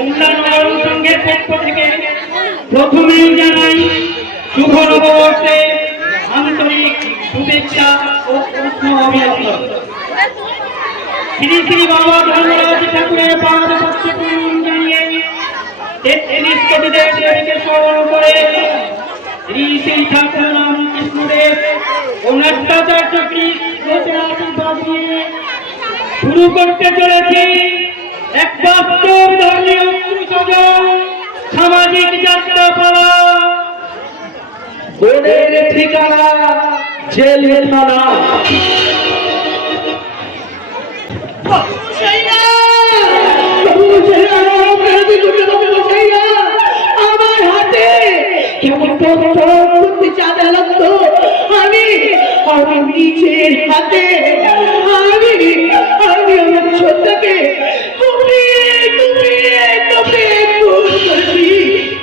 অন্যান্য সংঘের পক্ষ থেকে প্রথমে জানাই শুভ নববর্ষে আন্তরিক শুভেচ্ছা ও উষ্ণ অভিনন্দন। শ্রী শ্রী বাবা ধর্মরাজ ঠাকুরের পাদপদ্মে প্রণাম জানিয়ে ৩৩ কোটি দেবদেবীকে স্মরণ করে শ্রী শ্রী ঠাকুর রামকৃষ্ণদেব ও নাট্যাচার্য আশীর্বাদ নিয়ে শুরু করতে চলেছি এক বাস্তব ধর্মীয় সংযোজন সামাজিক যাত্রাপালা। বোনের ঠিকানা জেলখানা। আমার হাতে কেমন করতে চাঁদা লাগতো। আমি নিজের হাতে আমি আমার ছোটটাকে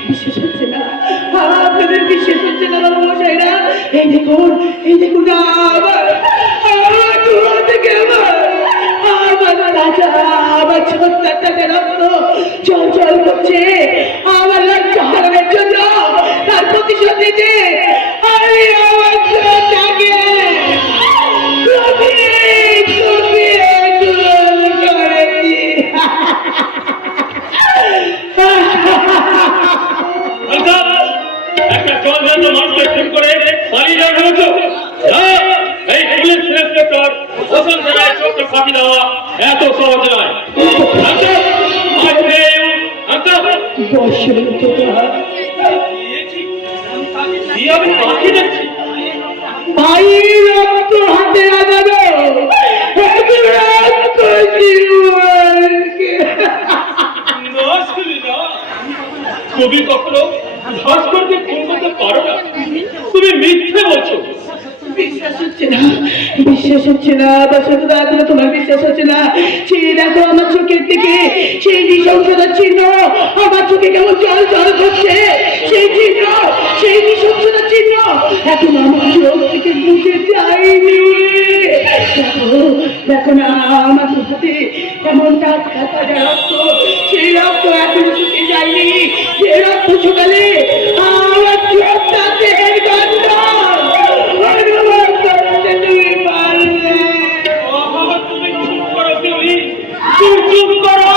বিশ্বাস হচ্ছে না, আপনাদের বিশ্বাস হচ্ছে না মশাইরা। এই দেখুন আমার থেকে আমার ছোটটাকে রক্ত চল করছে। আমার লজ্জা হারানোর জন্য তার প্রতিশোধ নিতে আমি আমার ছোটটাকে একটা জলজাত মানুষকে খুন করে পালিয়ে যাওয়া হয়েছে। এই পুলিশ ইন্সপেক্টর বসন্ত রায় চোখে ফাঁকি দেওয়া এত সহজ নয়। আমি পাখি দেখছি ভাইয়ের রক্ত হাতে লাগানো তুমি কখনো ভাস্করকে খুন করতে পারো না। তুমি মিথ্যে বলছো। বিশ্বাস হচ্ছে না বসন্তদা, তোমার বিশ্বাস হচ্ছে না। সেই দেখো আমার চোখের দিকে সেই নৃশংসতার চিহ্ন, আমার চোখে কেমন জল করছে। সেই চিহ্ন, সেই নৃশংসতার চিহ্ন এখন আমার চোখ থেকে মুখে যায়নি। দেখো না আমার হাতে কেমন টাটকা তাজা রক্ত, সেই রক্ত এখনো শুকিয়ে যায়নি। যে রক্ত শুকালে আমার চোখটাতে গন্ধ। চুপ করো।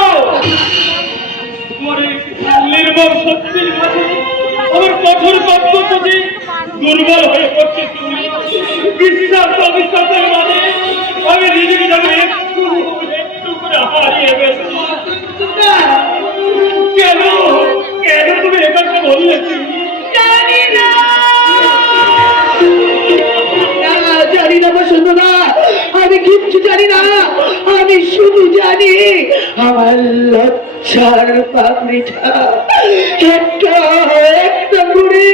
নির্মম সত্যির মাঝে আমার কঠোর কর্তব্য যে দুর্বল হয়ে পড়ছে। বিশ্বাস অবিশ্বাসের মাঝে আমি নিজেকে যেন একটু করে হারিয়ে ফেলছি। কেন তুমি এখানে বললে? জানি না বসন্তদা, আমি কিচ্ছু জানি না। আমি শুধু জানি আমার লজ্জার পাপড়িটা একটা করে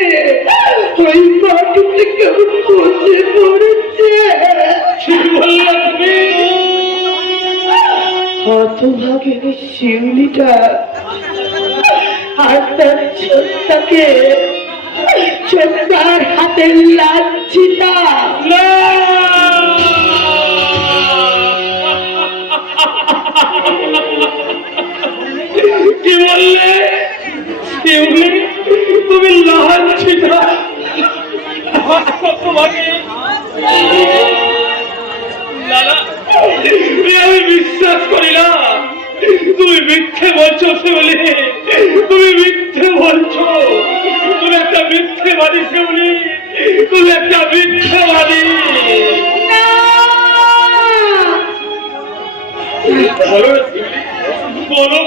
ওই মাটিতে কেমন বসে পড়েছে। হতভাগিনী শিউলিটা আর তার ছোটটাকে ছোট্টার হাতের লাচ্ছিটা। কি বললে? তুমি লাচ্ছিটা? আমি বিশ্বাস করি না। তুমি মিথ্যে বলছো শিউলি, তুমি মিথ্যে বলছো। তুমি একটা মিথ্যেবাদী শিউলি, তুমি একটা মিথ্যেবাদী। বলো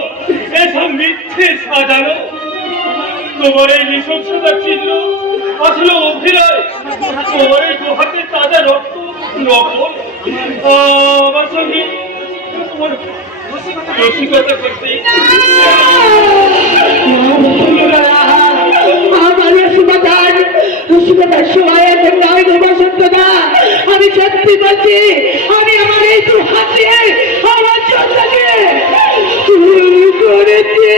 এসব মিথ্যে সাজানো। তোমার এই নৃশংসতার চিহ্ন আসলে অভিনয়। তোমার এই হাতে তাজা রক্ত নকল। আমার সঙ্গে রসিকতা করতে আমার রসিকতার সময় এখন নয় গো বসন্তদা। আমি সত্যি বলছি, আমি আমার এই দু হাতে আমার চোখটাকে করেছি।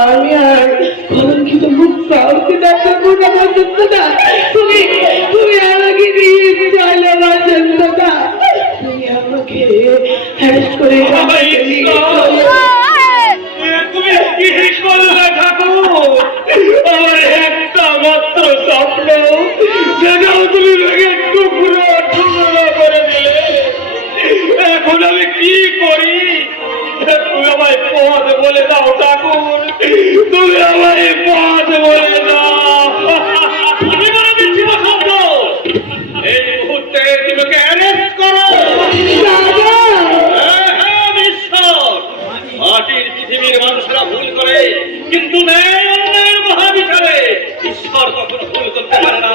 আমি আর কলঙ্কিত মুখ কাউকে দেখাবো না বসন্তদা। তুমি আমাকে নিয়ে তুমি ভেঙে টুকরো টুকরো করে দিলে। এখন আমি কি করি? তুমি আমায় পথ বলে দাও ঠাকুর, তুমি আমায় পথ বলে দাও। আমি বলে দিচ্ছি বসন্ত, এই মুহূর্তে তুমি ওকে অ্যারেস্ট করো। মাটির পৃথিবীর মানুষেরা ভুল করে, কিন্তু ন্যায় অন্যায়ের মহাবিচারে ঈশ্বর কখনো ভুল করতে পারে না।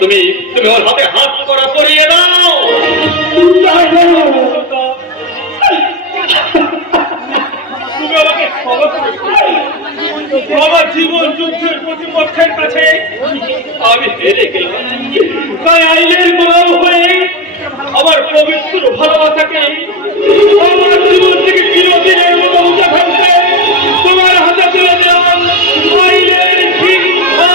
তুমি তুমি ওর হাতে হাত করা পরিয়ে দাও। তুমি আমাকে ক্ষমা করে দাও। আমার জীবন যুদ্ধের প্রতিপক্ষের কাছে আমি হেরে গেলাম, তাই আইনের গোলাম হয়ে আমার পবিত্র ভালোবাসাকে আমার জীবন থেকে চিরদিনের মতো মুছে ফেলতে তোমার হাতে তুলে দিলাম আইনের শিক্ষা।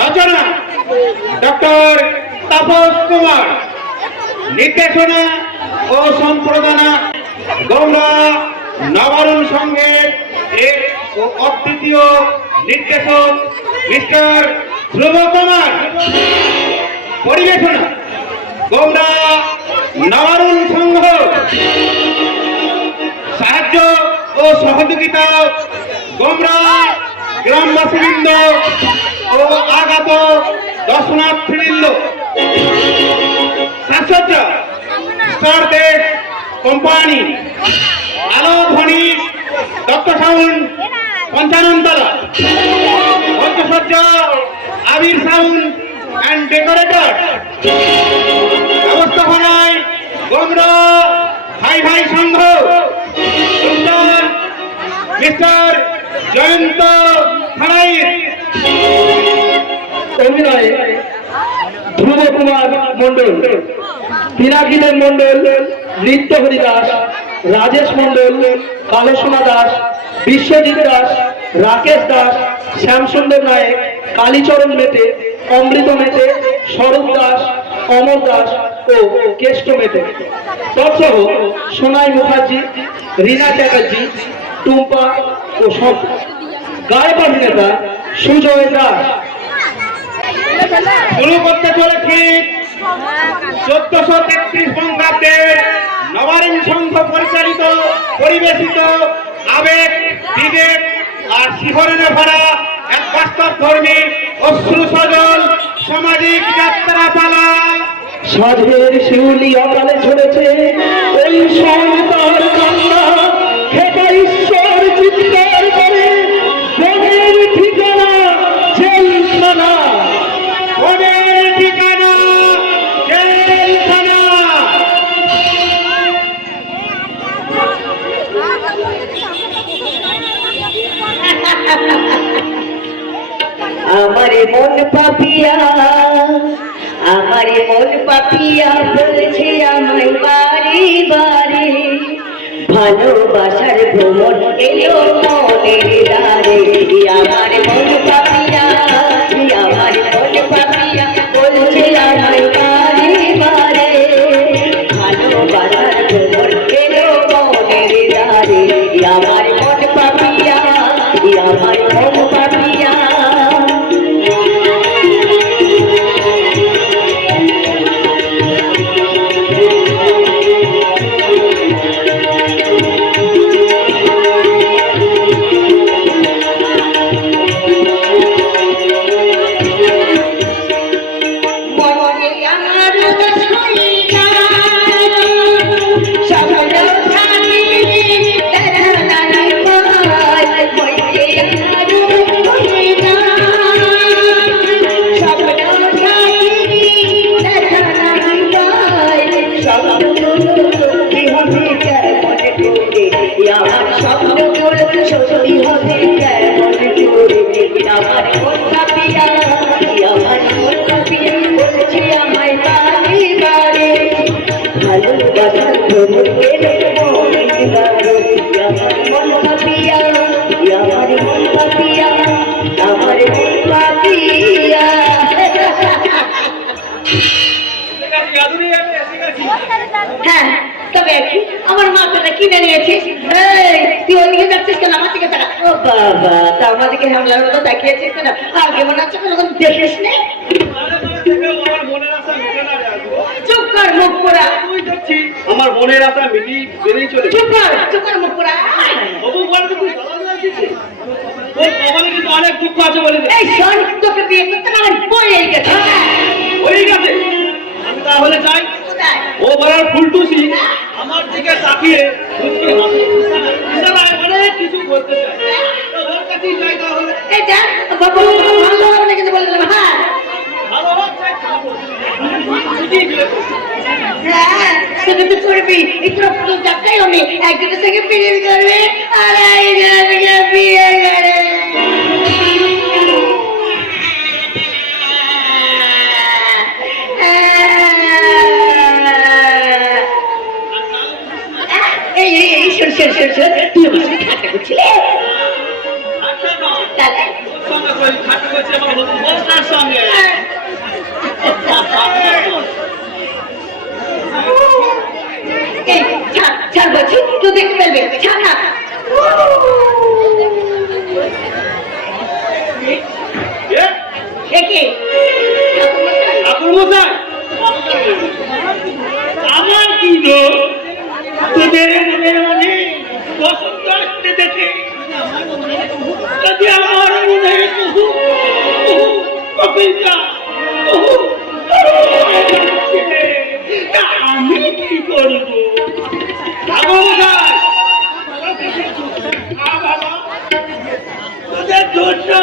রচনা ডক্টর তাপস কুমার, নির্দেশনা ও সম্পাদনা গৌড়া নবারুণ সংঘের এক ও অদ্বিতীয় নির্দেশক মিস্টার ধ্রুব কুমার, পরিবেশনা গৌড়া নবারুণ সংঘ, সাহায্য ও সহযোগিতা গৌড়া গ্রামবাসীবৃন্দ ও আগত দর্শনার্থীবৃন্দ। সাজসজ্জা স্টার দেশ কোম্পানি, আলো ধ্বনি দত্ত সাউন্ড পঞ্চাননতলা, পঞ্চসজ্জা আবির সাউন্ড অ্যান্ড ডেকোরেটর, ব্যবস্থাপনায় গোমরা ভাই ভাই সংঘ, মিস্টার জয়ন্ত থানাইর। অভিনয়ে ধ্রুব কুমার মন্ডল, পিনাকিলেন মন্ডল, নৃত্য হরিদাস, রাজেশ মন্ডল, কালসোনা দাস, বিশ্বজিৎ দাস, রাকেশ দাস, শ্যামসুন্দর নায়ক, কালীচরণ মেটে, অমৃত মেটে, স্বরূপ দাস, অমর দাস ও কেষ্ট মেটে। তৎসহ সোনাই মুখার্জি, রীনা চ্যাটার্জি, টুম্পা ও সব গায়ক অভিনেতা সুজয় দাস। শুরু করতে চলেছি 1433 বঙ্গাব্দে নবারুণ সংঘ পরিচালিত পরিবেশিত আবেগ বিবেক আর শিহরণে ভরা এক বাস্তব ধর্মী অশ্রু সজল সামাজিক যাত্রাপালা। সাধের শিউলি অকালে ঝরেছে, ওই সন্তার কান্না খেপা ঈশ্বর চিৎকার করে, বনের ঠিকানা জেলখানা, বনের ঠিকানা মন পাপিয়া বলছে আমায় বারে বারে, ভালোবাসার ভ্রমণ এলো মনের দ্বারে। আমার মন পাপিয়া, আমার মন পাপিয়া বলছে আমায় বারে বারে, ভালোবাসার ভ্রমণ এলো মনের দ্বারে। আমার মন পাপিয়া, আমার মন পাপিয়া। আমার স্বপ্নগুলো সত্যি হবে কেমন করে। আমার মন পাপিয়া, আমার মন পাপিয়া বলছে আমায় বারে বারে, ভালোবাসার ভ্রমণ এলো মনের দ্বারে। আমার মন পাপিয়া, আমার মন পাপিয়া, আমার মন পাপিয়া। হ্যাঁ, তবে আমার মাথাটা কিনে নিয়েছিস। তুই ওইদিকে যাচ্ছিস কেন? আমার দিকে তাকা। ও বাবা, তা আমার দিকে হামলার মতো তাকিয়েছিস কেন? আগে মনে হচ্ছে কোনোরকম দেখিস নে। চুপ কর, মুখ পোড়া। আমার মনের আশা মিটি বেরিয়ে চলে। চুপ কর, মুখ পোড়া। কিন্তু অনেক দুঃখ আছে বলে। এই শোন, তোকে বিয়ে করতে আমার বই হয়ে গেছে। হয়ে গেছে, আমি তাহলে চাই ও বলার ফুলটুসি আমার দিকে তাকিয়ে কিছু বলতে চাই, ওর কাছেই যাই তাহলে। এই দেখ বাবা, ভালো হবে না কিন্তু বলে দিলাম। হ্যাঁ ভালো হোক, হ্যাঁ, সেটা তো করবি। একটু যাত্রাই আমি একজনের সঙ্গে বিয়ে করবে আর একজনের সঙ্গে বিয়ে করে। তুই আমার সাথে ঠাট্টা করছিলে? ছাড় বলছি, তুই দেখতে ফেলবে। ছাড় না। আমার কি তোদের মনের মাঝে বসন্ত আসতে দেখে যদি আমার মনে আমি কি করব? তোদের দোষটা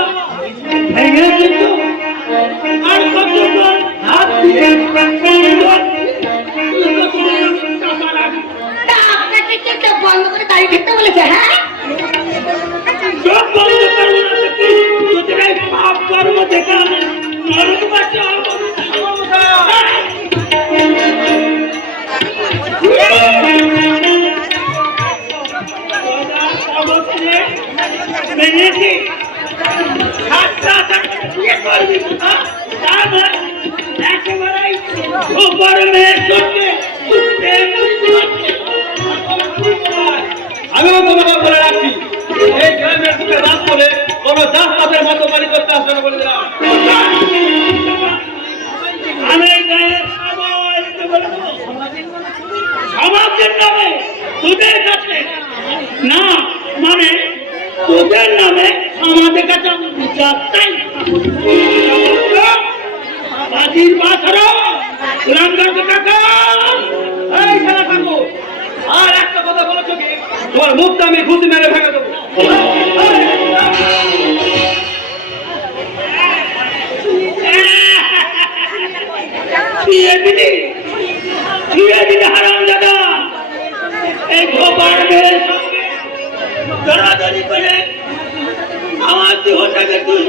ভেঙে যেত আর কতক্ষণ হাত দিয়ে বন্ধ করে দাঁড়িয়ে থাকতে বলেছে। হ্যাঁ, সব বন্ধ করবো না, তোদের এই পাপ কর্ম দেখে আমি নরক বাচ্চা হবো। একেবারে আমিও তোমাকে বলে রাখছি, এই গ্রামের দিকে রাত করে কোন জাত পাতের মতো বাড়ি করতে আসবে না বলে দিলাম। আমি সমাজের নামে তোদের কাছে না, মানে তোদের নামে আমাদের কাছে বিচার চাই। বাজির বাছারা এই খেলা থাকো। আর একটা কথা বলেছো কি, তোমার মুখটা আমি খুশি মেরে ভেঙে দেবো। হারাম দাদা, এই গোপালের সঙ্গে দরাদরি করে আমার দেহটাকে তুই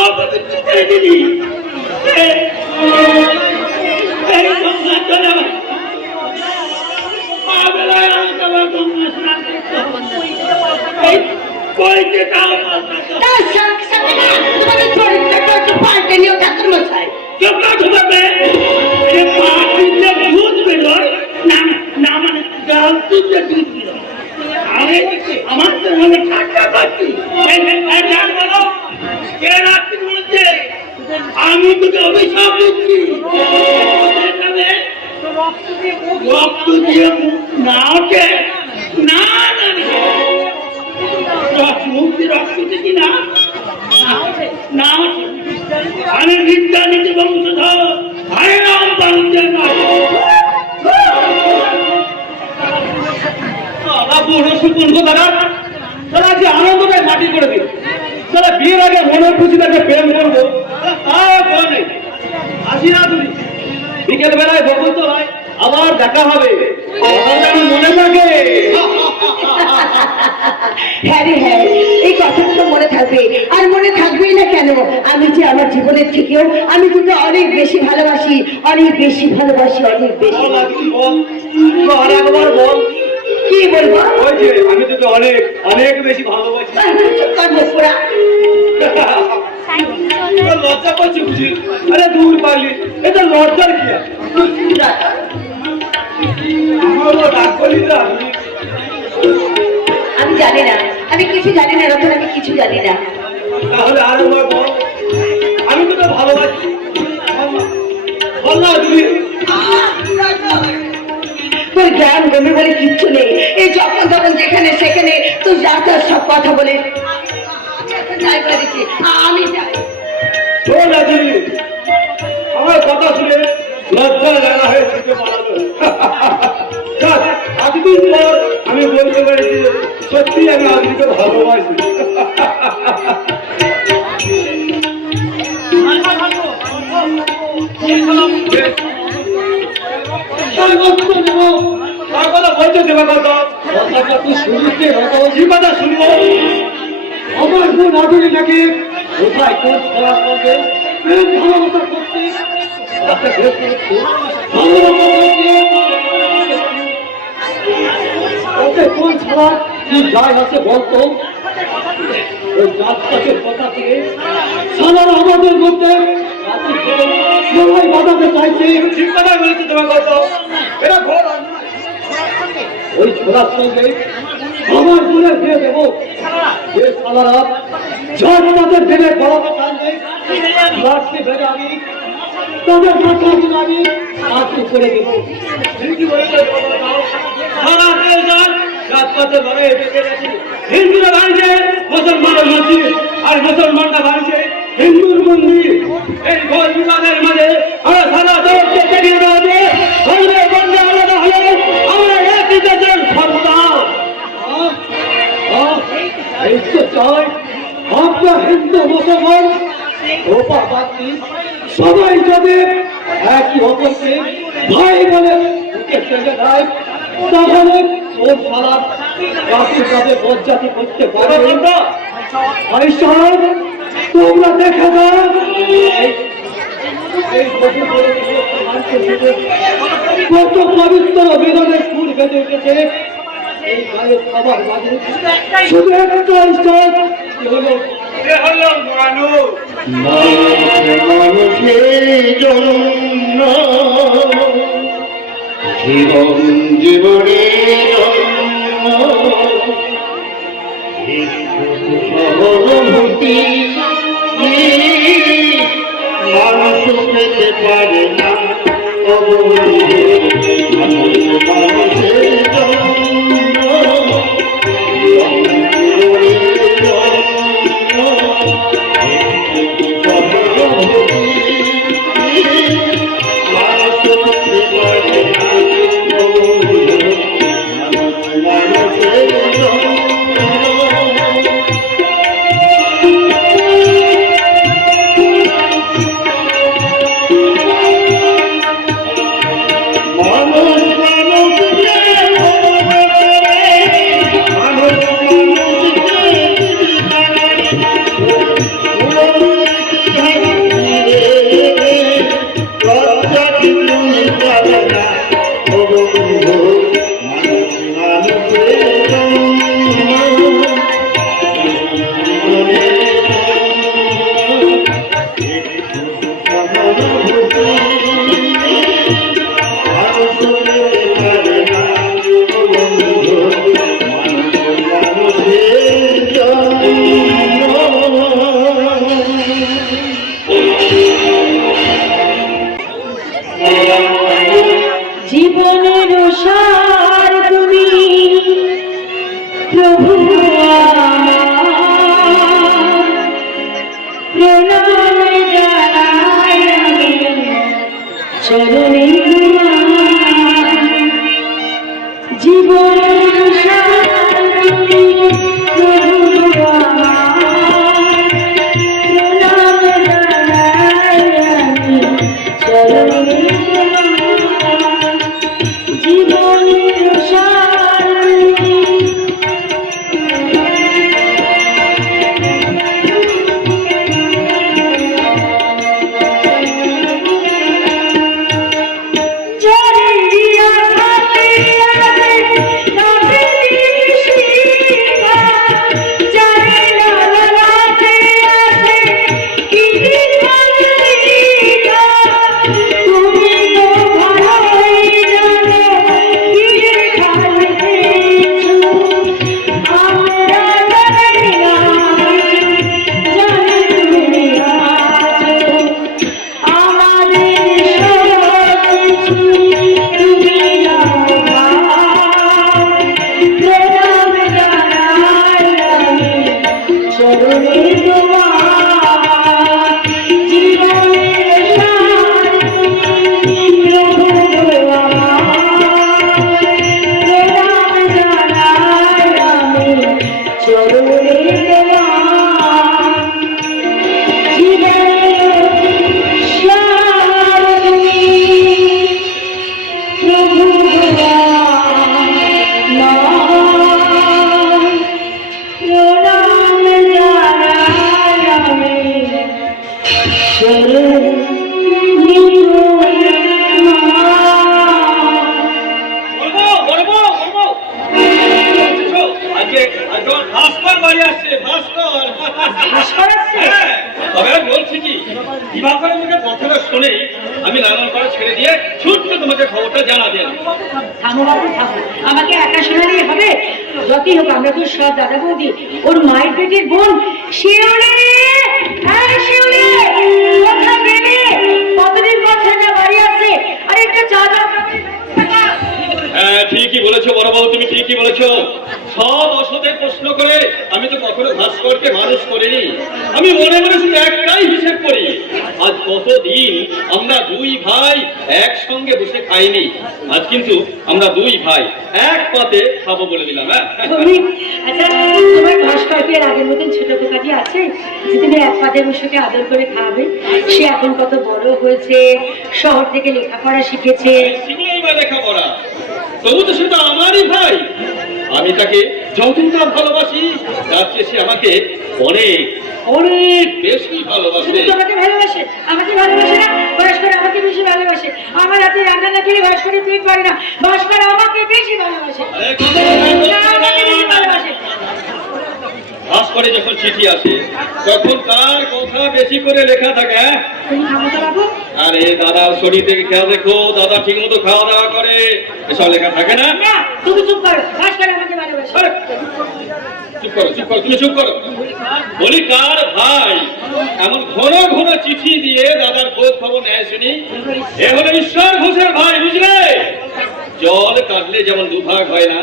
অপবিত্র করে দিলি। দিচ্ছে তাও তার সঙ্গে সঙ্গে না তোমাদের চরিত্রটা একটু পাল্টে নিও ঠাকুর মশাই। চোখটা ঢুকাবে পাটিতে দুধ বেরোয় না না মানে গালতিতে দুধ বেরোয়। আরে আমার তো মনে ঠাট্টা করছি জান বলো কে রাখতে বলছে আমি তোকে অভিশাপ দিচ্ছি রক্ত দিয়ে মুখ না ওঠে না না মুখ দিয়ে রক্ত দিচ্ছি না না আমি বিদ্যানীতি বংশধর হরে রাম পাঞ্চের তারা যে আনন্দটাই মাটি করে দিল তারা বিয়ের আগে মনে খুশি তাকে প্রেম করবো আসি না তুমি বিকেল বেলায় বসন্ত হয় আবার দেখা হবে মনে থাকে হ্যাঁ রে হ্যাঁ, এই কথাটা তো মনে থাকবে আর মনে থাকবেই না কেন? আমি যে আমার জীবনের থেকেও আমি তোকে অনেক বেশি ভালোবাসি, অনেক বেশি ভালোবাসি, অনেক বেশি। আর একবার বল কি বলবো? ওই যে আমি তোকে অনেক অনেক বেশি ভালোবাসি। লজ্জা করছি বুঝি? আরে দূর পারলি এটা লজ্জার কি আছে? রাগ করলি না আমি জানি না, আমি কিছু জানি না রতন, আমি কিছু জানি না। তাহলে আর একবার বল আমি তোকে ভালোবাসি বল না তুমি। তোর জ্ঞান গমি বলে কিচ্ছু নেই, এই যখন তখন যেখানে সেখানে তুই যা তার সব কথা বলে যাই পারিছি আমি যাই। শোন আজি আমার কথা শুনে লজ্জা লাগা হয়ে ছুটে পালালো। এতদিন পর আমি বলতে পেরেছি সত্যি আমি আজকে ভালোবাসি। বলছো দেবা কথা তুই শুনতে কি কথা শুনবো? আমার বোন আদুরি নাকি কোথায় কোন খরাস করবে ভালোবাসা করছে ওকে কোন ছাড়া কি যায় আছে বলতো? ওই জাতটাকের কথা থেকে সালার আমাদের মধ্যে সবাই বাঁধাতে চাইছে। ঠিক কথা বলেছে তোমার কথা এরা ঘর ওই ছোড়ার সঙ্গে আমার বোনের বিয়ে দেবো। যে সালারা জাতটাকে দেবে বড়কে টানবে লাঠি ভেজে আমি তাদের মাথা আমি আঁচু করে দেবো। হিন্দুরা ভাঙছে মুসলমানের মসজিদ আর মুসলমানরা ভাঙছে হিন্দুর মন্দির। এই ঘর বিবাদের মাঝে আমরা সারা দেশকে বেরিয়ে দেওয়া বন্ধে আলাদা হলে আমরা একই দেশের সন্তান। এই তো চাই আমরা হিন্দু মুসলমান সবাই যাবে একই অপরকে ভাই বলে দেয়, তাহলে ওর সারা জাতি যাবে বজ্জাতি করতে পারবে। তোমরা দেখে দাও কত পবিত্র বেদনের সুর বেঁধে উঠেছে এই গায়ে সবার মাঝে। শুধু একটা স্টার হলো মানুষের জন্য জীবন জীবনের সহানুভূতি মানুষ পেতে পারে না মানুষের জন্য মানুষ জীবনের সার তুমি প্রভু আমার, প্রণাম জানাই আমি চরণে তোমার। জীবনের সার তুমি প্রভু আমার, প্রণাম জানাই আমি চরণে তোমার। জীবনের সার আমি লালন করা ছেড়ে দিয়ে ছুটতে তোমাকে খবরটা জানা দিলাম। থামো বাবু থামো, আমাকে একা শোনালেই হবে? যতই হোক আমরা তো সব দাদা বৌদি, ওর মায়ের পেটের বোন। শিউলি শিউলি, কোথায় গেলে? কতদিন পর ছেলেটা বাড়ি আসছে, আর একটা চা দাও। হ্যাঁ ঠিকই বলেছো বড় বউ, তুমি ঠিকই বলেছো। সব অসতের প্রশ্ন করে আমি তো কখনো ভাস্করকে মানুষ করিনি। আমি মনে মনে শুধু একটাই হিসেব করি, আজ কতদিন আমরা দুই ভাই একসঙ্গে বসে খাইনি, আজ কিন্তু আমরা দুই ভাই এক পাতে খাবো বলে দিলাম। হ্যাঁ আচ্ছা, তোমার ভাস্কর কি আর আগের মতন ছোট পোকাটি আছে যে তুমি এক পাতে বসে আদর করে খাবে? সে এখন কত বড় হয়েছে, শহর থেকে লেখাপড়া শিখেছে। শিখলেই বা লেখাপড়া, তবু তো সেটা আমারই ভাই। আমি তাকে যতটা ভালোবাসি তার চেয়ে সে আমাকে অনেক অনেক বেশি ভালোবাসে। তোমাকে ভালোবাসে, আমাকে ভালোবাসে না? ভাস্কর আমাকে বেশি ভালোবাসে। আমার হাতে রান্না না খেলে ভাস্করের পেট ভরে না। ভাস্কর আমাকে বেশি ভালোবাসে। ভাস্করে যখন চিঠি আসে তখন তার কথা বেশি করে লেখা থাকে। আরে দাদার শরীর থেকে খেয়াল রেখো, দাদা ঠিক মতো খাওয়া দাওয়া করে, এসব লেখা থাকে না? তুমি চুপ করো, ভাস্কর আমাকে ভালোবাসে। চুপ করো চুপ করো, তুমি চুপ করো। বলি কার ভাই এমন ঘন ঘন চিঠি দিয়ে দাদার খোঁজ খবর নেয় শুনি? এ হলো ঈশ্বর ঘোষের ভাই, বুঝলে? জল কাটলে যেমন দুভাগ হয় না,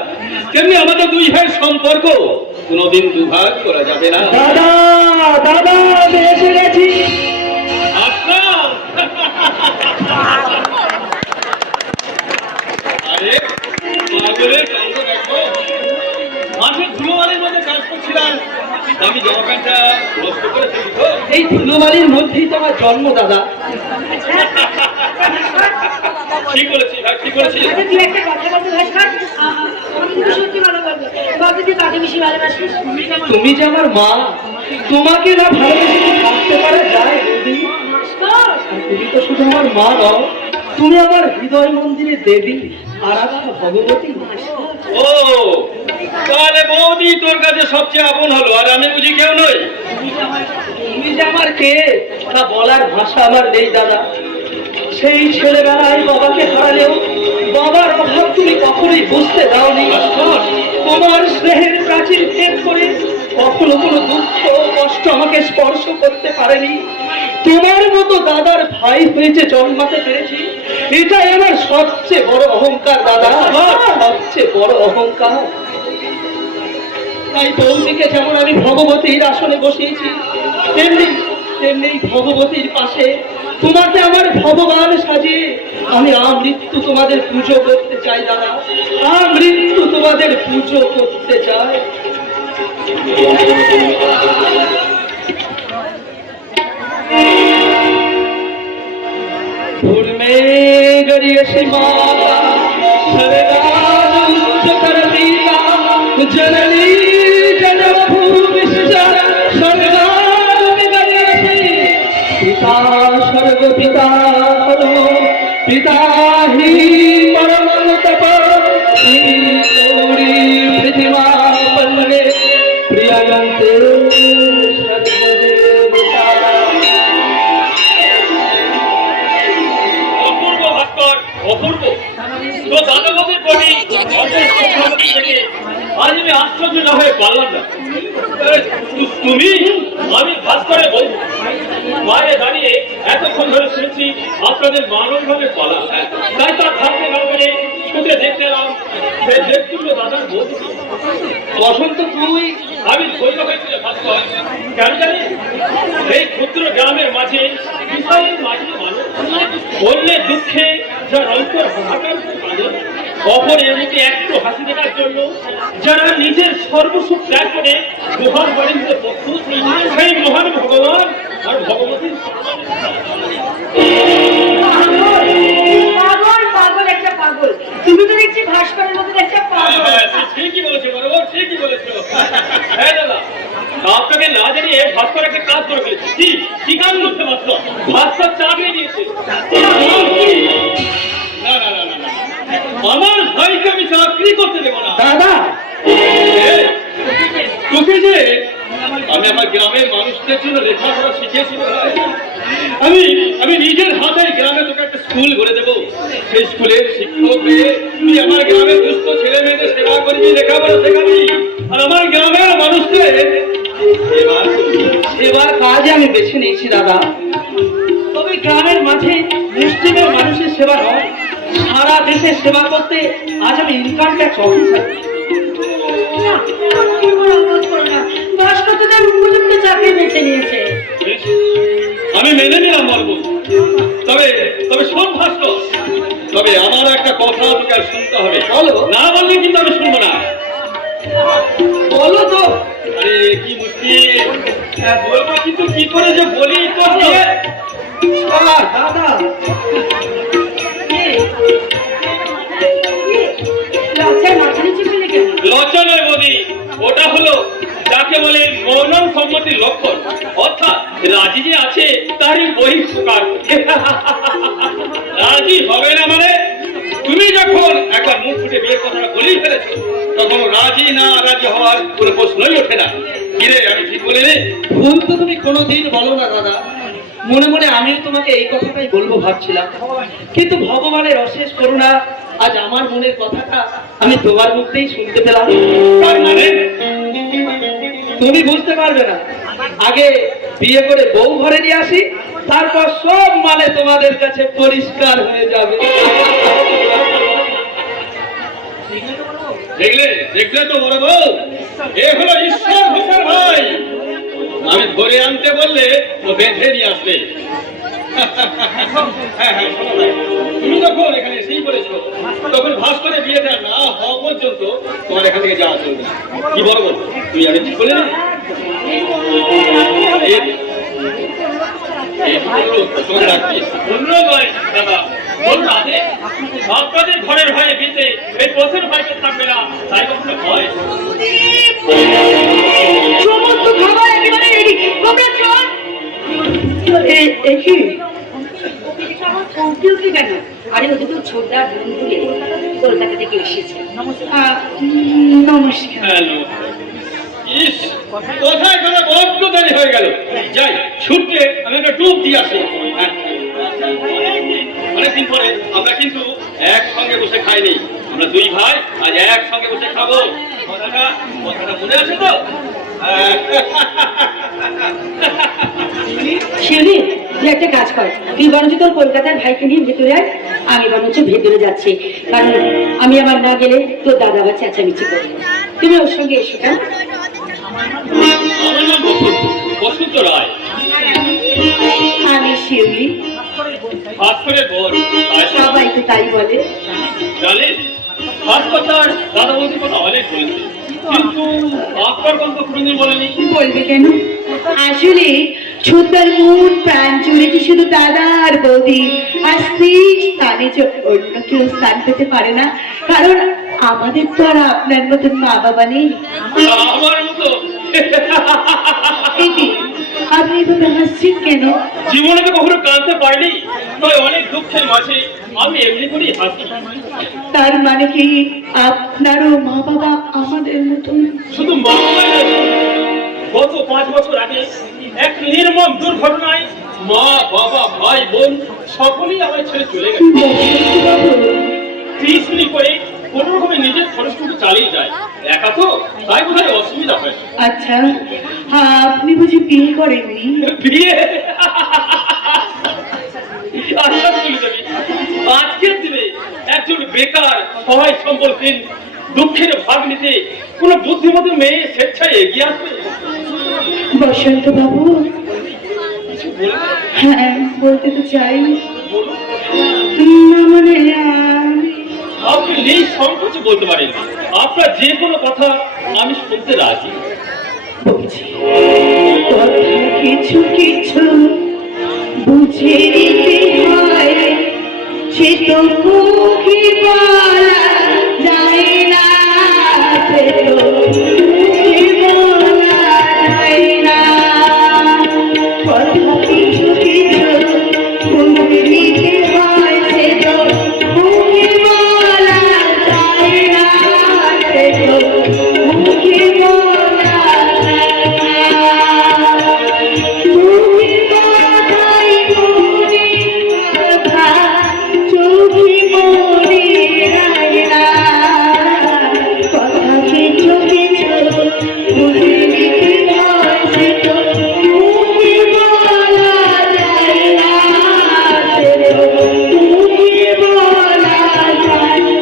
তেমনি আমাদের দুই ভাইয়ের সম্পর্ক কোনোদিন দুভাগ করা যাবে না। দাদা দাদা এসে গেছি। আসলাম। আরে পাগলের কাণ্ড দেখো, মাঠে ধুলোবালির মধ্যে কাজ করছিলাম, আমি জামা প্যান্টটা নষ্ট করে ফেলি তো। এই ধুলোবালির মধ্যেই তো আমার জন্ম দাদা। ঠিক বলেছি ভাই, ঠিক বলেছি। তুই একটা কথা বলতে ভাস্কর, সত্যি কথা বলবো, কতদিন কাকে বেশি ভালোবাসিস? তুমি যে আমার মা, তোমাকে না ভালোবেসে থাকতে পারা যায় দিদি? তুমি তো শুধু আমার মা নও, তুমি আমার হৃদয় মন্দিরে দেবী, আরাধনা ভগবতী। ও তাহলে বৌদি তোর কাছে সবচেয়ে আপন হলো, আর আমি বুঝি কেউ নই? তুমি যে আমার কে তা বলার ভাষা আমার নেই দাদা। সেই ছেলেবেলায় বাবাকে হারালেও বাবার অভাব তুমি কখনোই বুঝতে দাওনি। তোমার স্নেহের প্রাচীর ভেদ করে কখনো কোনো দুঃখ কষ্ট আমাকে স্পর্শ করতে পারেনি। তোমার মতো দাদার ভাই হয়েছে জন্মাতে পেরেছি, এটাই আমার সবচেয়ে বড় অহংকার দাদা, সবচেয়ে বড় অহংকার। তাই বৌদিকে যেমন আমি ভগবতীর আসনে বসিয়েছি, তেমনি তেমনি ভগবতীর পাশে তোমাকে আমার ভগবান সাজিয়ে আমি আমৃত্যু তোমাদের পুজো করতে চাই দাদা, আমৃত্যু তোমাদের পুজো করতে চাই। फूल में गरिए माता सर्वकर पीता जननी जन्म भूमि सर्वार में गरिए पिता सर्व पिता पिता ही परम तप पृथ्वी पल्ले प्रियंते অপূর্ব তো দাদাবাবুর প্রতি থেকে আজ আমি আশ্চর্য না হয়ে পারলাম না। তুমি আমি ভাস্করের বউ বাইরে দাঁড়িয়ে এতক্ষণ ধরে শুনছি আপনাদের মানবভাবে পালা, তাই তার থাকতে না করে ছুটে দেখতে এলাম দেখছিল দাদার বউ। বসন্ত তুই আমি ধৈর্য হয়েছিল ভাস্কর, কেন জানি এই ক্ষুদ্র গ্রামের মাঝে বিশালের মাঝে মানুষ অন্যের দুঃখে যার অন্তর হাহাকার কাঁদে, অপরের মুখে একটু হাসি দেখার জন্য যারা নিজের সর্বসুখ ত্যাগ করে গুহার বাড়িতে প্রস্তুত, সেই মহান ভগবান আর ভগবতীর পাগল পাগল একটা পাগল। তুমি তো দেখছি ভাস্করের মতো একটা পাগল। ঠিকই বলেছো বরাবর, ঠিকই বলেছো। হ্যাঁ দাদা, আপনাকে না জানিয়ে ভাস্কর একটা কাজ করে ফেলেছে। কি কাজ করতে পারত? ভাস্কর চাকরি দিয়েছে। না না না না, আমার ভাইকে আমি চাকরি করতে দেবো না দাদা। তোকে যে আমি আমার গ্রামের মানুষদের জন্য লেখাপড়া শিখিয়েছি, আমি নিজের হাতে গ্রামে তোকে একটা স্কুল গড়ে দেবো। সেই স্কুলের শিক্ষক হয়ে তুই আমার গ্রামের দুস্থ ছেলে মেয়েদের সেবা করবি, লেখাপড়া শেখাবি, আর আমার গ্রামের মানুষদের সেবার কাজে আমি বেছে নিয়েছি দাদা। তবে গ্রামের মাঝে মুসলিমের মানুষের সেবা নয়, সারা দেশে সেবা করতে আজ আমি ইনকাম ট্যাক্স অফিসার। ভাস্কর তো তার উপযুক্ত চাকরি বেছে নিয়েছে। আমি মেনে নিলাম বলবো, তবে তবে শোন ভাস্কর, তবে আমার একটা কথা তোকে আর শুনতে হবে। বলো। না বললে কিন্তু আমি শুনবো না। বলো তো। আরে কি মুশকিল, বলবো কিন্তু কি করে যে বলি তো। দাদা লজ্জায় মাথা নিচু ফেলে কেন? লজ্জা নয় বৌদি, ওটা হলো যাকে বলে মৌনম সম্মতির লক্ষণ, অর্থাৎ রাজি যে আছে তারই বহিঃপ্রকাশ। রাজি হবে না মানে? তুমি যখন একবার মুখ ফুটে বিয়ের কথাটা বলেই ফেলেছো, তখন রাজি না রাজি হওয়ার কোনো প্রশ্নই ওঠে না। কিরে, আমি ঠিক বলে নে? ভুল তো তুমি কোনোদিন বলো না দাদা। মনে মনে আমিও তোমাকে এই কথাটাই বলবো ভাবছিলাম, কিন্তু ভগবানের অশেষ করুণা আজ আমার মনের কথাটা আমি তোমার মুখতেই শুনতে পেলাম। তার মানে তুমি বুঝতে পারবে না। আগে বিয়ে করে বউ ঘরে নিয়ে আসি, তারপর সব মানে তোমাদের কাছে পরিষ্কার হয়ে যাবে। দেখলে দেখলে তো বড় বউ, এ হলো ঈশ্বর ঘোষের ভাই। আমি ধরে আনতে বললে ও বেঁধে নিয়ে আসবে। হ্যাঁ হ্যাঁ, শোনো ভাই, তুমি যখন এখানে এসেই বলেছো, তখন ভাস্করের বিয়েটা না হওয়া পর্যন্ত তোমার এখান থেকে যাওয়া চলবে না। কি বড় বউ, তুই আমি ঠিক বলে না? আপনাদের ঘরের ভাইয়ে বিতে এই পথের ভাইকে থাকবে না, তাই কখনো হয়? সমস্ত খাবার একেবারে রেডি, তোমরা চল। একই আমার কৌতুক কেন? আরে ওদের তো ছোটদার বন্ধু কলকাতা থেকে এসেছে। নমস্কার। হ্যালো, ইস, কোথায় গেলে বড্ড দেরি হয়ে গেল। যাই, ছুটলে আমি একটা ডুব দিয়ে আসি। অনেকদিন পরে আমরা কিন্তু একসঙ্গে বসে খাইনি, আমরা দুই ভাই আজ একসঙ্গে বসে খাবো। কথাটা কথাটা মনে আছে তো? শিউলি, তুই একটা কাজ কর, তুই বরঞ্চ তোর কলকাতার ভাইকে নিয়ে ভেতরে আয়, আমি বরঞ্চ ভেতরে যাচ্ছি, কারণ আমি আমার না গেলে তোর দাদা আবার চেঁচামেচি করবে। তুমি ওর সঙ্গে এসো। কেন? আমার নাম বসন্ত, বসন্ত রায়। আমি শিউলি। ভাস্করের বোন। সবাই তো তাই বলে। জানেন, ভাস্কর তার দাদা বৌদির কথা অনেক বলেছে, কিন্তু আপনার কথা কোনোদিন বলেনি। বলবে কেন? আসলে ছোটার মন প্রাণ জুড়েছে শুধু দাদা আর বৌদি, আর সেই স্থানে অন্য কেউ স্থান পেতে পারে না, কারণ আমাদের তো আর আপনার মতন মা বাবা নেই। আমার মতো এই যে, আপনি এভাবে হাসছেন কেন? জীবনে তো কখনো কাঁদতে পারিনি, তাই অনেক দুঃখের মাঝে আমি এমনি করেই হাসি। তার মানে কি আপনারও মা বাবা আমাদের মতন? শুধু মা বাবা নয়, গত 5 বছর আগে এক নির্মম দুর্ঘটনায় মা বাবা ভাই বোন সকলেই আমায় ছেড়ে চলে গেছে। টিউশনি করে কোনো রকমে নিজের খরচটুকু চালিয়ে যায়, একা তো তাই বোধহয় অসুবিধা হয়। আচ্ছা, আপনি বুঝি বিয়ে করেননি? বিয়ে? আচ্ছা বলি দেবী, আজকের দিনে একজন বেকার সহায় সম্বলহীন দুঃখের ভাগ নিতে কোনো বুদ্ধিমতী মেয়ে স্বেচ্ছায় এগিয়ে আসবে? বসন্ত বাবু, কিছু বলবে? হ্যাঁ বলতে তো চাই। বলুন। না মানে আপনি নিঃসংকোচে বলতে পারেন, আপনার যে কোনো কথা আমি শুনতে রাজি। বলছি, কথা কিছু কিছু বুঝে নিতে হয়, সে তো মুখে বলা যায় না, সে তো মুখে বলা যায় না। কথা কিছু কিছু বুঝে নিতে হয়, সে তো মুখে বলা যায় না, সে তো মুখে বলা যায় না। তুমি কথাই মনে কথা চোখে মনে রায় না, কথা কিছু কিছু বুঝে নিতে হয়, সে তো মুখে বলা যায় না, সে তো মুখে বলা যায় না।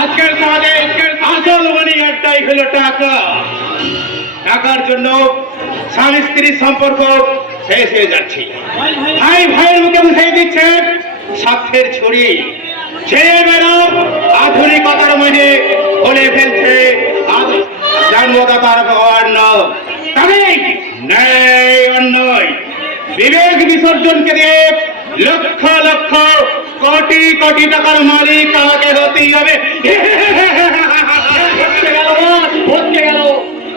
আজকের সমাজে আসল মানি একটাই হলো টাকা। টাকার জন্য স্বামী স্ত্রীর সম্পর্ক শেষ হয়ে যাচ্ছে। ভাই ভাইয়ের মুখে বুঝিয়ে দিচ্ছে স্বার্থের ছড়ি। ছেলেমেয়েরা আধুনিকতার মধ্যে বলে ফেলছে জন্মদাতার অন্ন, তবে ন্যায় অন্যায় বিবেক বিসর্জনকে দিয়ে লক্ষ লক্ষ কোটি কোটি টাকার মালিক আমাকে হতেই হবে।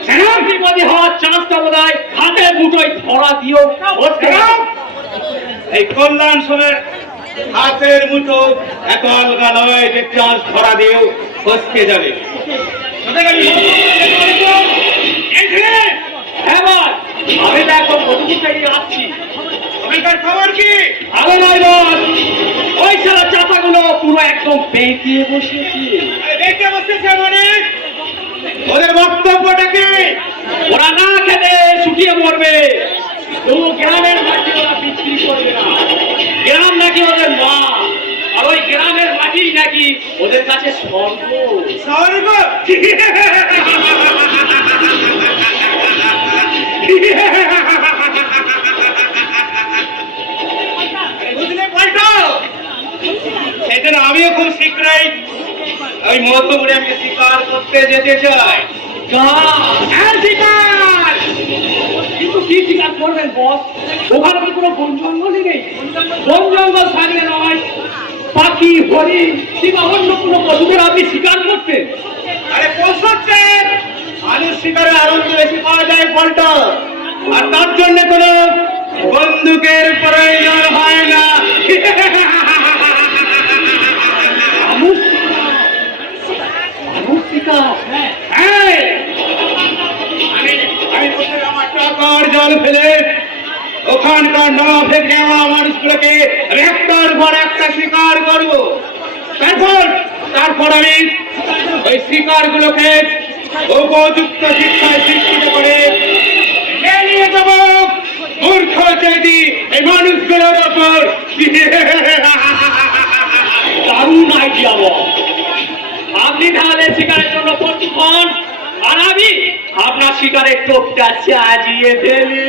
সেনাপতি হওয়ার চান্সটা বোধহয় হাতে মুঠোয় ধরা দিও। এই কল্যাণ সমের হাতের মুঠো এত আলগা নয় যে চান্স ধরা দিয়েও ফসকে যাবে। এবার আমি তো এখন মধুপুরটাকে আসছি। ওখানকার খবর কি? ভালো নয় বল, ওই সারা চাপাগুলো পুরো একদম বেঁকিয়ে বসেছে। দেখে বসেছে মানে ওদের বক্তব্যটা কি? ওরা না খেতে শুকিয়ে মরবে, তবু গ্রামের মাটি ওরা বিক্রি করবে না। গ্রাম নাকি ওদের মা, আর ওই গ্রামের মাটি নাকি ওদের কাছে স্বর্গ। স্বর্গ? বুঝলে পল্টু, সেদিন আমিও খুব শীঘ্রই ওই মধুপুরে আমি শিকার করতে যেতে চাই। হ্যাঁ, শিকার। কিন্তু কি শিকার করবেন বস? ওখানে কি কোনো বন জঙ্গলই নেই? বন জঙ্গল থাকলে নয় পাখি হরিণ কিংবা অন্য কোনো পশুদের আপনি শিকার করতেন। আরে পোষাচ্ছে মানুষ শিকারের আনন্দ বেশি পাওয়া যায় পল্টু, আর তার জন্য কোনো বন্দুকের প্রয়োজন হয় না। একটা শিকার করব। তারপর আমি ওই শিকারগুলোকে উপযুক্ত শিক্ষায় শিক্ষিত করে নিয়ে যাব মূর্খ চেদি এই মানুষগুলোর ওপর। দারুণ আইডিয়া বল। আপনি তাহলে শিকারের জন্য প্রস্তুত হন, আর আমি আপনার শিকারের টোপটা সাজিয়ে ফেলি।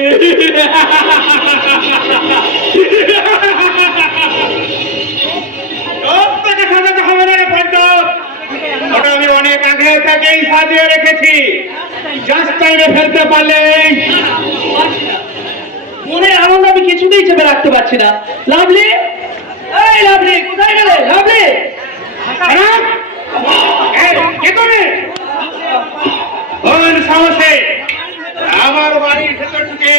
তোকে সাজাতে হবে না রে পদ্ম, ওটা আমি অনেক আগে থেকেই সাজিয়ে রেখেছি। জাস্ট টাইমে ফেলতে পারলেই। মনের আনন্দ আমি কিছুতেই চেপে রাখতে পারছি না। লাভলি, এই লাভলি, কোথায় গেলে লাভলি? কোন সাহসে আমার বাড়ির ভেতর ঢুকে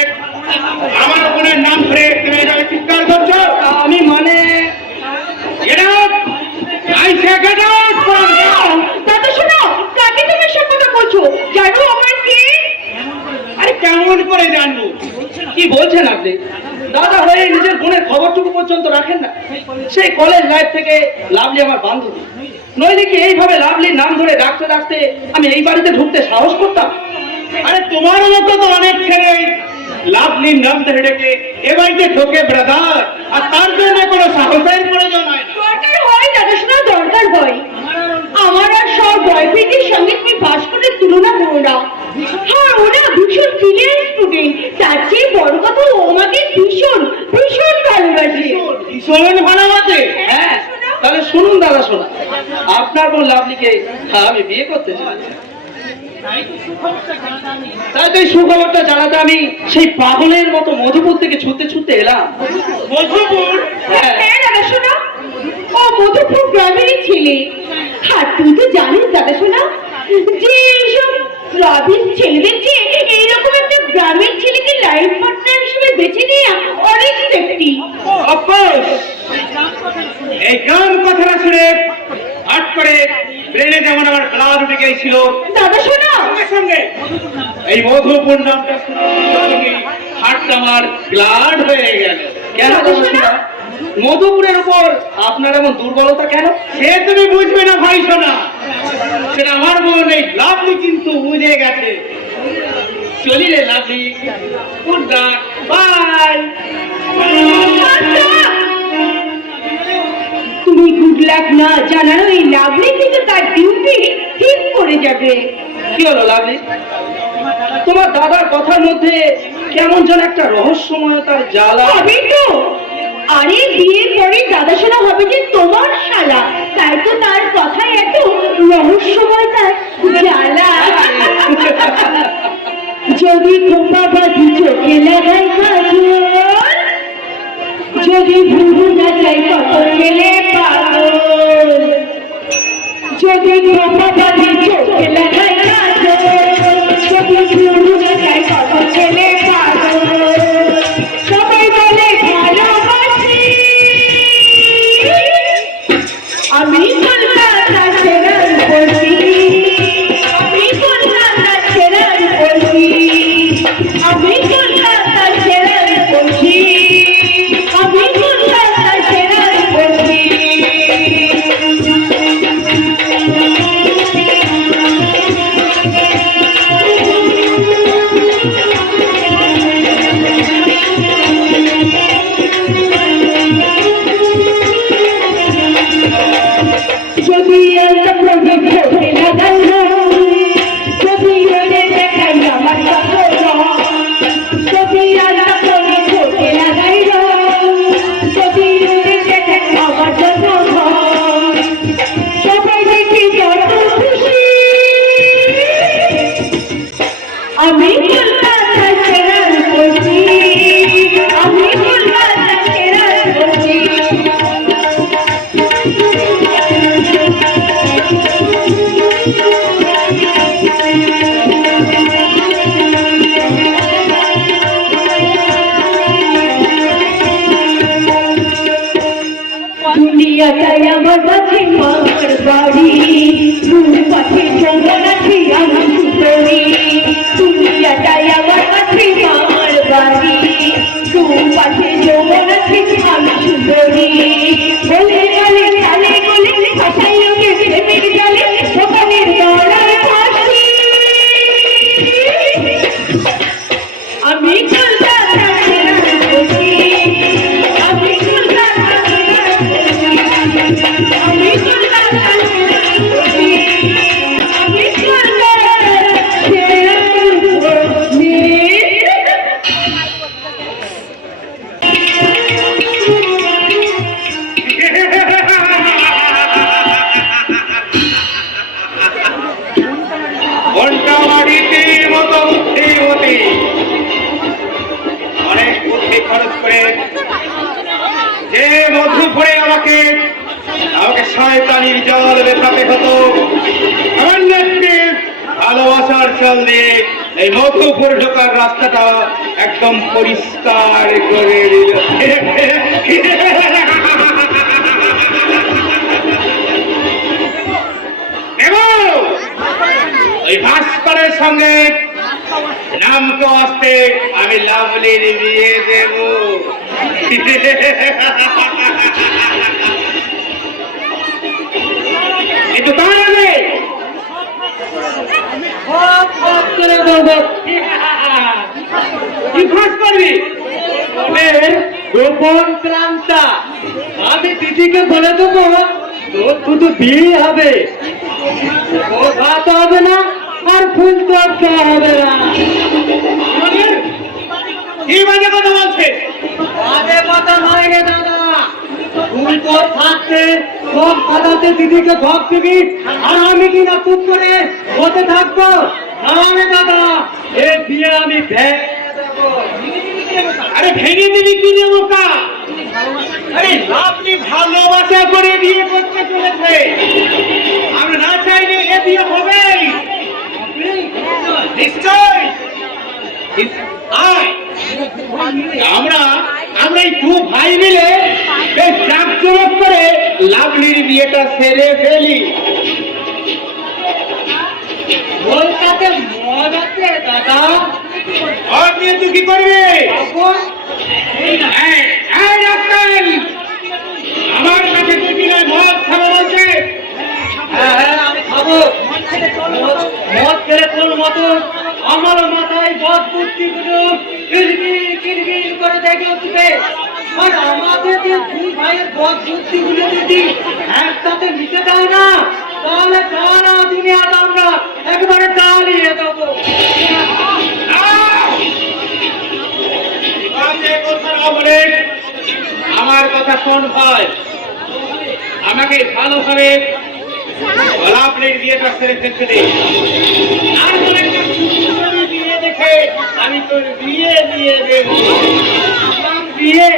আমার বোনের নাম ধরে তুমি এভাবে চিৎকার করছো? আমি মানে Get out! I say get out! দাদা শোনো, কাকে তুমি সব কথা বলছো? জানো আমার কে? আরে কেমন করে জানবো? কি বলছেন আপনি? দাদা হয়ে নিজের বোনের খবরটুকু পর্যন্ত রাখেন না। সেই কলেজ লাইফ থেকে লাভলি আমার বান্ধবী, নইলে কি এইভাবে লাভলির নাম ধরে ডাকতে ডাকতে আমি এই বাড়িতে ঢুকতে সাহস করতাম? আরে তোমার মতো তো অনেক ছেলে লাভলির নাম ধরে ডেকে এ বাড়িতে ঢোকে ব্রাদার, আর তার জন্য কোনো সাহসের প্রয়োজন হয় না। দরকার হয় দাদা শোনো, দরকার হয়। আমার আর সব বয়ফ্রেন্ডের সঙ্গে তুমি ভাস্করের তুলনা করো না। হ্যাঁ, ওরা ভীষণ ব্রিলিয়ান্ট স্টুডেন্ট, তার চেয়ে বড় কথা ও আমাকে ভীষণ ভীষণ ভালোবাসে। ভীষণ ভালোবাসে। হ্যাঁ, তাহলে শুনুন দাদা শোনা, আপনার বোন লাভলিকে আমি বিয়ে করতে চাই। তাই তো এই সুখবরটা জানাতে আমি সেই পাগলের মতো মধুপুর থেকে ছুটতে ছুটতে এলাম। মধুপুর? হ্যাঁ, হ্যাঁ দাদা শোনো, ও মধুপুর গ্রামেরই ছেলে। আর তুই তো জানিস দাদা শোনা, যে এইসব গ্রামের ছেলেদের যে এইরকম একটা গ্রামের ছেলেকে লাইফ পার্টনার হিসেবে বেছে নেওয়া অনেক সেফটি। অফকোর্স এই গান কথাটা শুনে হট করে ব্রেনে যেমন আমার ব্লাড উঠে গিয়েছিল, দাদা শোনো, সঙ্গে সঙ্গে এই মধুপুর নামটা শুনে হাটটা আমার ব্লাড হয়ে গেল। কেন দাদা শোনা? মধুপুরের উপর আপনার এমন দুর্বলতা কেন? সে তুমি বুঝবে না ভাই সোনা, সেটা আমার বোন এই লাভলি কিন্তু বুঝে গেছে। চলি রে লাভলি, গুড নাইট, বাই। তুমি গুড লাক না জানানো এই লাভলি কিন্তু তার ডিউটি ঠিক করে যাবে। কি হলো লাভলি? তোমার দাদার কথার মধ্যে কেমন যেন একটা রহস্যময়তার জ্বালা। হবে তো, আরে বিয়ের পরে দাদা শোনা হবে যে তোমার শালা, তাই তো তার কথায় এত রহস্যময় তার জ্বালা। যদি খোপা বাঁধি চোখে লাগাই কাজল, যদি ভুলু না চাই কত ছেলে পাগল, যদি খোপা বাঁধি চোখে লাগাই কাজল, যদি ভুলু না চাই কত ছেলে পাগল, সবাই বলে ভালোবাসি, আমি কলকাতা ছেড়ার বলছি, আমি কলকাতা ছেড়ার বলছি, আমি কলকাতা ছেড়ার বলছি, আমি কলকাতা ছেড়ার বলছি। যদি একটা প্রদীপ ধরে লাগাইলো, যদি ওরে দেখাই আমার সফল, যদি একটা প্রদীপ ধরে লাগাইলো, যদি ওরে দেখাই আমার সফল, সবাই দেখি যত খুশি, আমি কলকাতা ছেড়ার বলছি, আমি কলকাতা ছেড়ার বলছি। দুনিয়াটাই আমার কাছে মার বাড়ি, দূর পাখি জঙ্গলাঠি আমার সুতরি, দুনিয়াটাই আমার কাছে মার বাড়ি, দূর পাখি জঙ্গলাঠি আমি সুতরি, বলে শয়তানির জল বেসাতে হতো, অন্য একটি ভালোবাসার জল দিয়ে এই মধুপুর ঢোকার রাস্তাটা একদম পরিষ্কার করে দিল। ওই ভাস্করের সঙ্গে নামকে আসতে আমি লাভলির বিয়ে দেব। কিন্তু তার আগে করে দেবো। কি ফাঁস করবি? গোপন প্রাণটা আমি দিদিকে বলে দেবো, তোর শুধু বিয়ে হবে, কথা হবে না আর ফুল করতে হবে না। কি বাজে কথা বলছে? বাজে কথা নয় রে দাদা, ফুল তোর থাকতে সব কথাতে দিদিকে ভাব দিবি, আর আমি কিনা চুপ করে বসে থাকবো? না রে দাদা, এ বিয়ে আমি ভেঙে দেবো। আরে ভেঙে দিবি কি দেবো কা? আরে লাভলি ভালোবাসা করে বিয়ে করতে চলেছে, আমরা না চাইলে এ বিয়ে হবেই। নিশ্চয় আমরা এই দু ভাই মিলে বেশ জাঁকজমক করে লাভলির বিয়েটা সেরে ফেলি। কলকাতে মদ আছে দাদা, আর নিয়ে তুই কি করবি? আমার কাছে তুই কি নয় মদ খাবো বলছে? হ্যাঁ হ্যাঁ আমি খাবো। মদ খেলে তোর মতো আমার মাথায় বদ বুদ্ধি গুলো কিরবির করে দেখে উঠবে, আর আমাদের যে দুই ভাইয়ের বদ বুদ্ধি গুলো যদি একসাথে মিশে যায় না, তাহলে সারা দুনিয়াটা আমরা একবারে চালিয়ে দেবো। আমার কথা শোন ভাই, আমাকে ভালোভাবে লাভলির বিয়েটা সেরে ফেলতে দে। আর তোর একটা সুন্দরী বিয়ে দেখে আমি তোর বিয়ে দিয়ে দেব। বিয়ে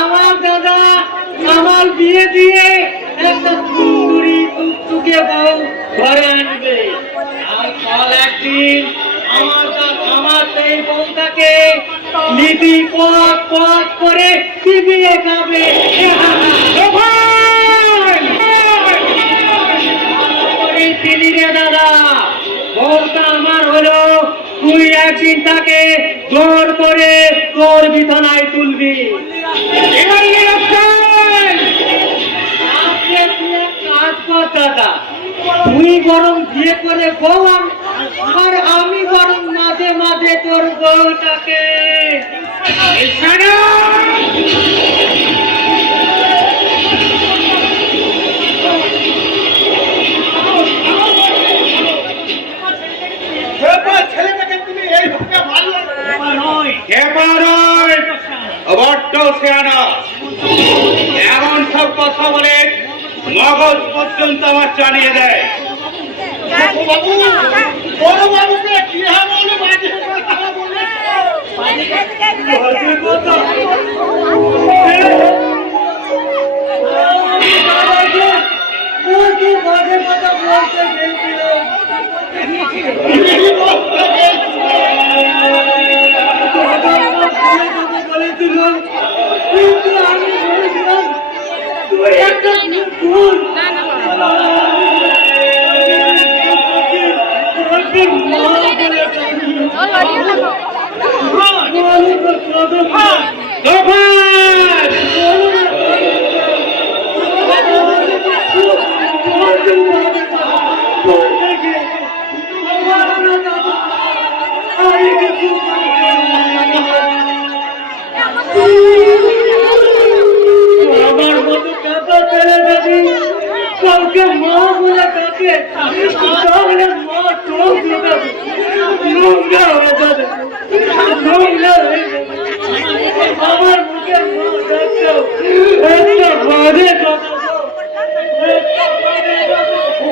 আমার দাদা আমার বিয়ে দিয়ে একটা সুন্দরী টুকটুকে বউ ঘরে আনবে, আর কাল একদিন আমার সেই বউটাকে নীতি পথ পথ করে চিবিয়ে খাবে। চিনি রে দাদা, বউটা আমার হলো, তুই একদিন তাকে জোর করে তোর বিছানায় তুলবি। আজকে তুই এক কাজ কর দাদা, তুই বরং বিয়ে করে বউ আন, আর আমি বরং মাঝে মাঝে তোর বউটাকে ছেলেটাকে তুমি এইভাবে ভালো বড্ড শেয়ানা, এমন সব কথা বলে মগজ পর্যন্ত আমার জানিয়ে দেয়। বড় বাবুকে কিভাবে আমার মতো টাকা পেলে যদি কাউকে মা বলে তাকে, তাহলে মা চোখ ঢুকাবে, নোংরা হয়ে যাবে, নোংরা হয়ে যাবে। আমার মুখে মা ডাকতেও একটা বাজে কথা বল, একটা বাজে কথা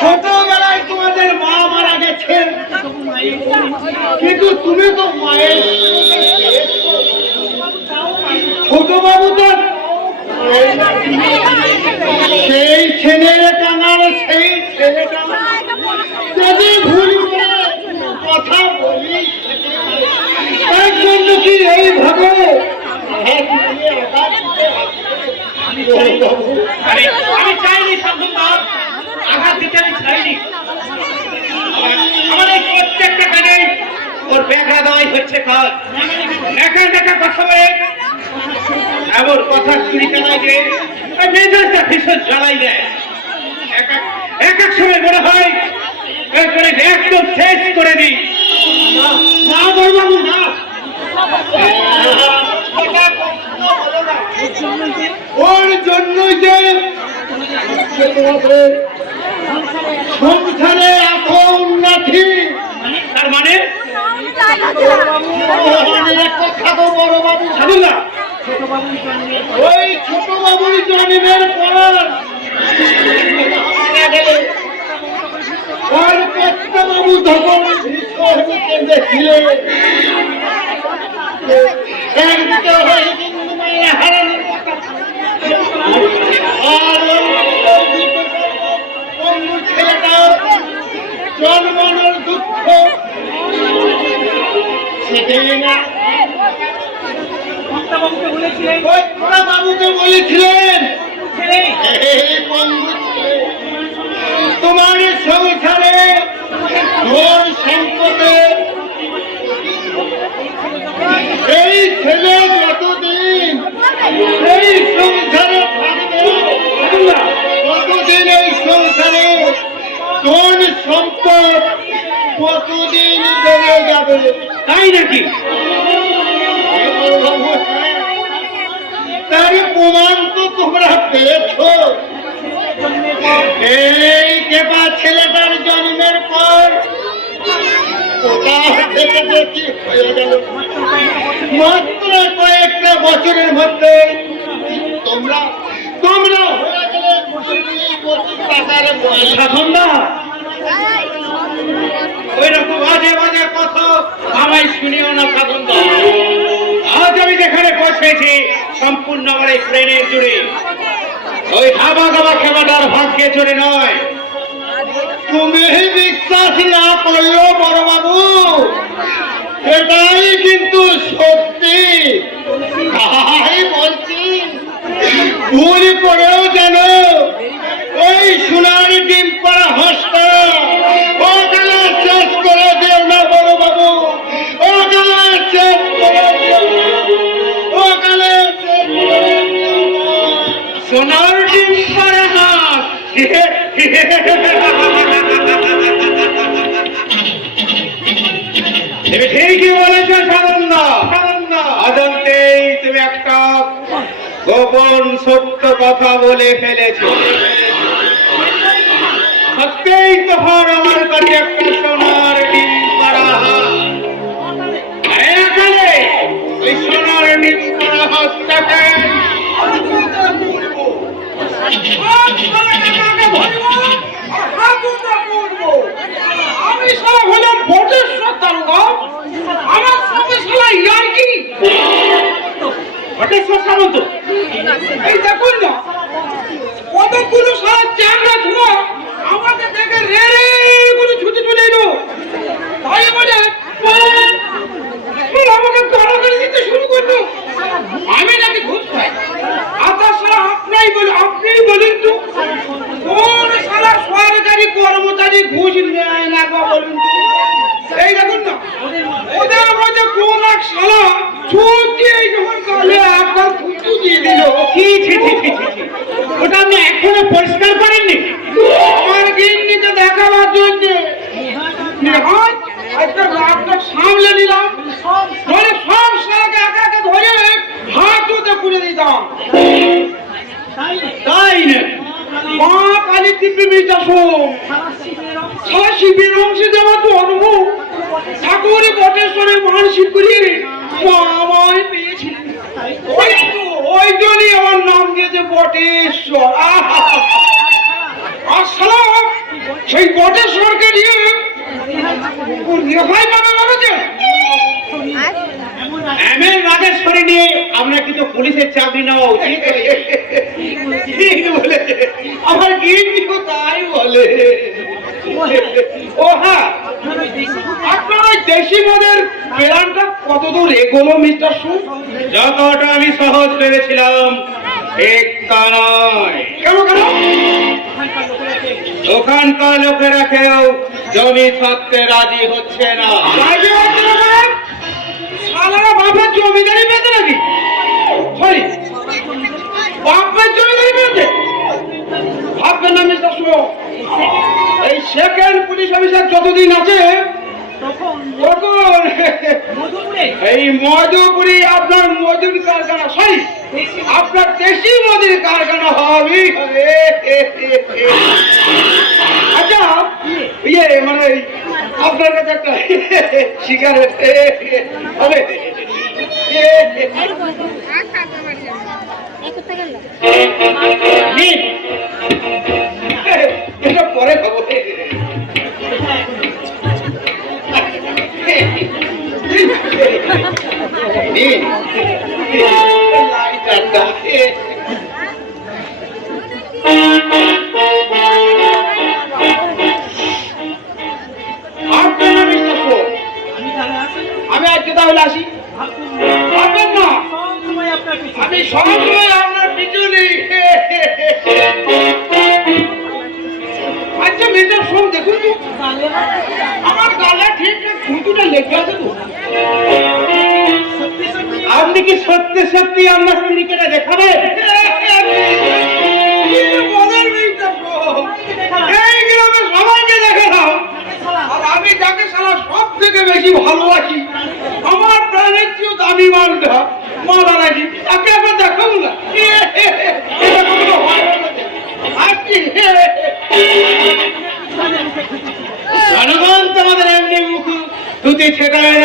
ছোটবেলায় তোমাদের কিন্তু তুমি তো মায়ের ছোট বাবু তো সেই ছেলে টানার সেই ছেলে যদি ভুল করে কথা বলি তার জন্য কি এইভাবে আমি চাইনি শান্তনুবাবু, আঘাত দিতে আমি চাইনি। আমার এই প্রত্যেকটা কাজে ওর ব্যাঘাত দেওয়াই হচ্ছে কাজ। দেখা কথা বলে এমন কথা চুরি চালাই যে মেজাজটা ভীষণ জ্বালাই দেয়। এক এক সময় মনে হয় এরপরে একদম শেষ করে দিই। না বলবাবু না, ওর জন্য যে সংসারে এত উন্নতি, তার মানে কথা তো বড় বাবু জানুন না, ওই ছোট বাবুর জন্মের পর ওর কর্তা বাবু তখন ভীষণ কেঁদেছিলেন। একদিকে হয়ে কিন্তু মায়ের হারানোর কথা, আর অন্য ছেলেটা জন্মানোর দুঃখ সেদিন বাবুকে বলেছিলেন তোমার সংসারে ধন সম্পদে এই ছেলে যতদিন এই সংসারে থাকবে ততদিন এই সংসারে ধন সম্পদ কতদিন বেড়ে যাবে। তাই নাকি? তার প্রমাণ তো তোমরা পেয়েছ। এই কেবা ছেলেটার জন্মের পর কোথা থেকে দেখি হয়ে গেল মাত্র কয়েকটা বছরের মধ্যে তোমরা হয়ে গেলে টাকার সাধনদা, ওই রকম বাজে বাজে কথা আমায় শুনিও না সাধনদা। আজ আমি যেখানে পৌঁছেছি সম্পূর্ণ আমার এই প্লেনের জুড়ে, ওই হাবা গাবা খেলাটার ভাগ্যে জুড়ে নয়। তুমি বিশ্বাস না করলেও বড় বাবু এটাই কিন্তু সত্যি। তাই বলছি ভুল করেও যেন ওই সোনার ডিম পাড়া হাঁসটা ওখানে শেষ করে দেও না বড় বাবু, ওখানে শেষ করে দেও না, ওখানে শেষ করে দেও না। সোনার ডিম পাড়া হাঁস, তুমি ঠিকই বলেছ সাধনদা। অজান্তেই তুমি একটা গোপন সত্য কথা বলে ফেলেছ। সত্যিই তখন আমার কাছে একটা সোনার ডিম পাড়া হাঁস। এখানে ওই সোনার ডিম পাড়া হাঁসটাকে আমি সারা হলাম বটেশ্বর দারোগা, আমার সঙ্গে সারা ইয়ার্কি। ভটেশ্বর সামন্ত, এই দেখুন না কতগুলো সারা চ্যাংড়া ছোড়া আমাকে দেখে রে রে করে ছুটে চলে এলো। তাই বলে আমাকে গালাগালি দিতে শুরু করলো। আমি নাকি ঘুষ খাই, আর তার সারা আপনিই বলুন তো কোন সারা সরকারি কর্মচারী ঘুষ নেয় না গো বলুন তো। এই দেখুন না ওদের মধ্যে কোন এক শালা ছুটি এই যখন গালে একটা থুতু দিয়ে দিল। ছি ছি ছি ছি ছি ছি। ওটা আপনি এখনো পরিষ্কার করেননি? আমার গিন্নিকে দেখাবার জন্য একটা রাতটা সামলে নিলাম, ধরে সব শালাকে একা একা ধরে হাতুতে পুড়ে দিতাম। তাই না? মা কালী দিব্যি মিটাসো সারা শিবের অংশে দেওয়া জন্ম ঠাকুর বটেশ্বরের মানসিক করিয়ে মা আমায় পেয়েছিলেন। ওই জন্যই আমার নাম দিয়েছে বটেশ্বর। আর শালা সেই বটেশ্বরকে নিয়ে পুলিশের চাকরি নেওয়া উচিত ঠিক বলেছে আমার গিন্নিও তাই বলে ও হ্যাঁ আপনার ওই দেশি মদের প্ল্যানটা কতদূর এগোলো মিস্টার সু যতটা আমি সহজ ভেবেছিলাম ঠিক তা নয় কেন কেন ওখানকার লোকেরা কেউ জমি থাকতে রাজি হচ্ছে না সালারা বাপের জমিদারি পেতে নাকি সরি বাপের জমিদারি পেতে ভাববেন না মিস্টার সু এই সেকেন্ড পুলিশ অফিসার যতদিন আছে তখন এই মধুপুরি আপনার মজুর কারখানা সরি আপনার দেশি মজুর কারখানা হবে আচ্ছা ইয়ে মানে আপনার কাছে একটা সিগারেট হবে এটা পরে খাবো আমি আজকে তাহলে আসি ভাববেন না আমি সবসময় আপনার পিছনে আচ্ছা মিস্টার সোম দেখুন তো আমার গালে ঠিক ঘুঁটুটা লেগে আছে তো আপনি কি সত্যি সত্যি আপনার স্ত্রীকে দেখাবেন এই গ্রামে সবাইকে দেখালাম আর আমি যাকে সারা সব থেকে বেশি ভালোবাসি আমার প্রাণের চেয়েও দামি মালটা মারা রাখি তাকে একবার দেখাবো না জনগণ তোমাদের এমনি মুখ দুটি ছেটায়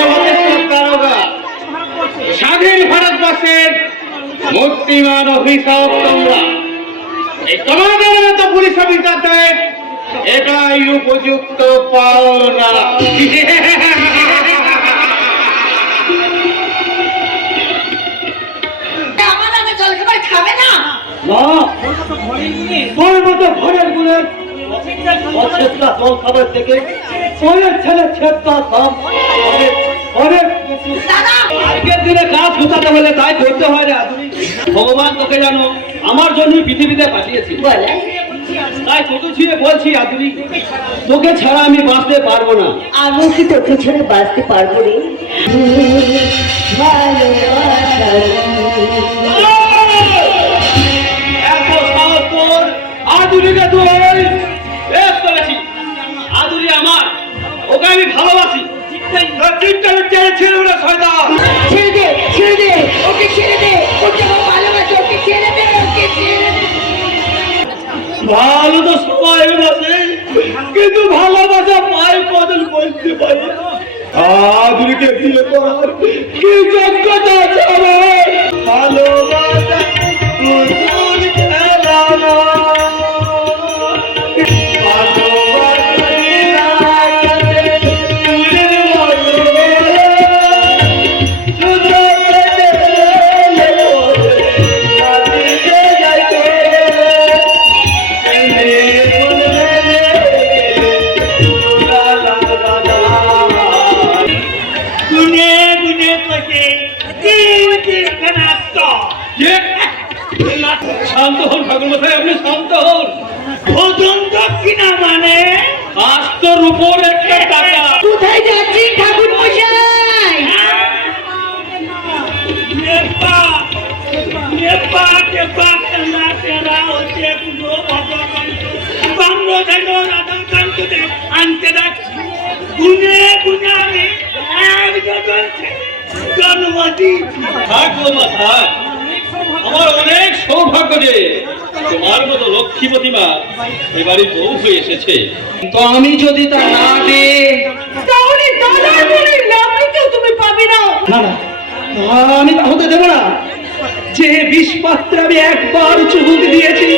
স্বাধীন ভারতবর্ষের মূর্তিমান অভিশাপ তোমরা এই তোমাদের মতো পুলিশ অফিসারদের এটাই উপযুক্ত পাওনা তোর মতো ঘরের গুলের অচেতনা জল খাবার থেকে পরের ছেলে ছেদটা দাম অনেক আজকের দিনে কাজ গুছাতে হলে তাই করতে হয় না ভগবান তোকে জানো আমার জন্য পৃথিবীতে পাঠিয়েছি তাই তোকে ছুঁয়ে বলছি আদুরি তোকে ছাড়া আমি বাঁচতে পারবো না আমিও কি তোকে ছেড়ে বাঁচতে পারবো রে এত সাহস তোর আদুরিকে তুই বেশ করেছি আদুরি আমার ওকে আমি ভালোবাসি ছেড়ে দে ওকে ছেড়ে দে ওকে আমার ভালোবাসে ওকে ছেড়ে দে ওকে ছেড়ে দে ভালো তো সবাই বাসে কিন্তু ভালোবাসা পায়ে কদল বলতে পারে আদুরিকে বিয়ে করার কি যোগ্যতা আছে আমার ভালোবাসা প্রচুর খেলানো শান্ত হন ঠাকুর মশাই আপনি শান্ত হন প্রথম দক্ষিণা মানে আস্তর উপর একটা টাকা কোথায় যাচ্ছি ঠাকুর মশাই আনতে যাচ্ছি গুনে গুনে আমি জন্ম দিয়েছি ঠাকুর থাক আমার অনেক সৌভাগ্য যে তোমার মতো লক্ষ্মীপতি মা এবারে বউ হয়ে এসেছে তো আমি যদি তা না দে তাহলে দাদার মনে লাভকেও তুমি পাবে না না না আমি তা হতে দেব না যে বিষ পাত্রে আমি একবার চুমুক দিয়েছি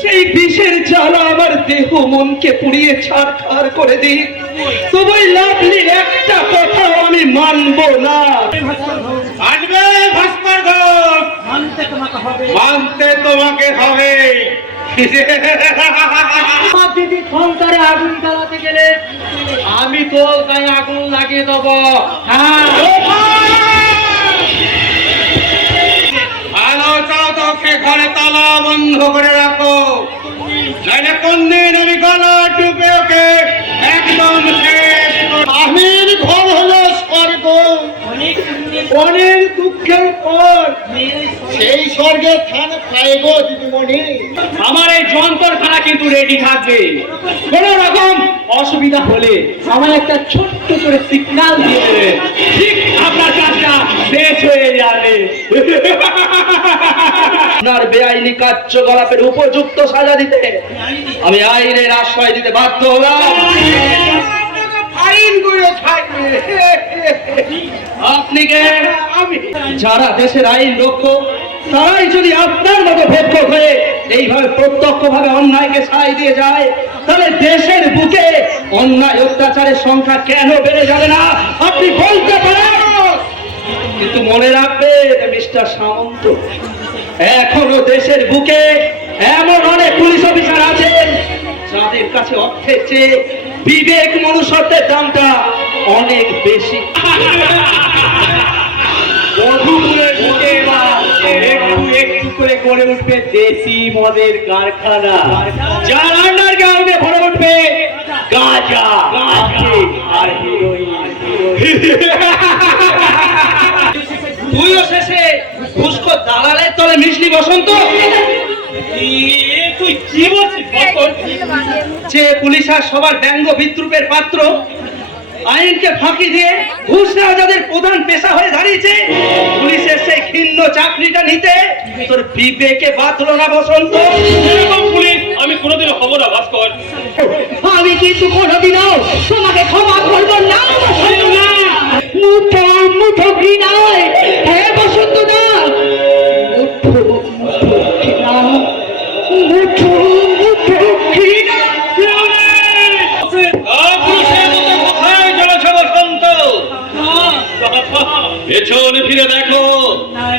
সেই বিষের জ্বালা আমার দেহ মনকে পুড়িয়ে ছাড়খাড় করে দিই তবু লাভলির একটা কথা আমি মানবো না আসবে ভাস্কর ঘোষ মানতে তোমাকে হবে। মানতে তোমাকে হবে। আমার দিদি সংসারে আগুন জ্বালাতে গেলে আমি তো গায়ে আগুন লাগিয়ে দেবো। হ্যাঁ, আলো চৌতকে ঘরে তালা বন্ধ করে রাখো, নাইলে কোন দিন আমি গলা ডুবে ওকে একদম শেষ করব। আমির ঘর হলো স্বর্গ, অনেক অনেক দুঃখের পর সেই স্বর্গের স্থান পাইব দিদিমণি। আমার এই যন্ত্রখানা কিন্তু রেডি থাকবে। কোন রকম অসুবিধা হলে আমার একটা ছোট্ট করে সিগন্যাল দিয়ে দেবে, ঠিক আপনার কাজটা শেষ হয়ে যাবে। আপনার বেআইনি কার্যকলাপের উপযুক্ত সাজা দিতে আমি আইনের আশ্রয় দিতে বাধ্য হলাম। আইন করে থাকবে। আপনি কে? আমি। যারা দেশের আইন রক্ষক তারাই যদি আপনার মতো ভক্ষক হয়ে এইভাবে প্রত্যক্ষভাবে অন্যায়কে ছাই দিয়ে যায়, তাহলে দেশের বুকে অন্যায় অত্যাচারের সংখ্যা কেন বেড়ে যাবে না আপনি বলতে পারেন। কিন্তু মনে রাখবেন মিস্টার সামন্ত, এখনো দেশের বুকে এমন অনেক পুলিশ অফিসার আছেন যাদের কাছে অর্থের চেয়ে বিবেক মনুষ্যত্বের দামটা অনেক বেশি। মধুপুরের বুকে এবার একটু একটু করে গড়ে উঠবে দেশি মদের কারখানা, যার আন্ডারগ্রাউন্ডে ভরে উঠবে গাঁজা আর হিরোইন। তুইও শেষে ঘুষখোর দালালের তলে মিশলি বসন্ত। তুই কি বলছিস? যে পুলিশ আর সবার ব্যঙ্গ বিদ্রুপের পাত্র, আইনকে ফাঁকি দিয়ে ঘুষ নেওয়া যাদের প্রধান পেশা হয়ে দাঁড়িয়েছে, পুলিশের সেই ঘৃণ্য চাকরিটা নিতে তোর বিবেকে বাঁধলো না বসন্ত? এরকম পুলিশ আমি কোনোদিনও হব না ভাস্কর। আমি কিন্তু কোনোদিনও তোমাকে ক্ষমা করব না বসন্ত না। মুঠো মুঠো ঘৃণায় হে বসন্ত না, মুঠো মুঠো ঘৃণা, মুঠো মুঠো ঘৃণা। পুলিশের মতো কোথায় চলেছ বসন্ত? পেছন ফিরে দেখো,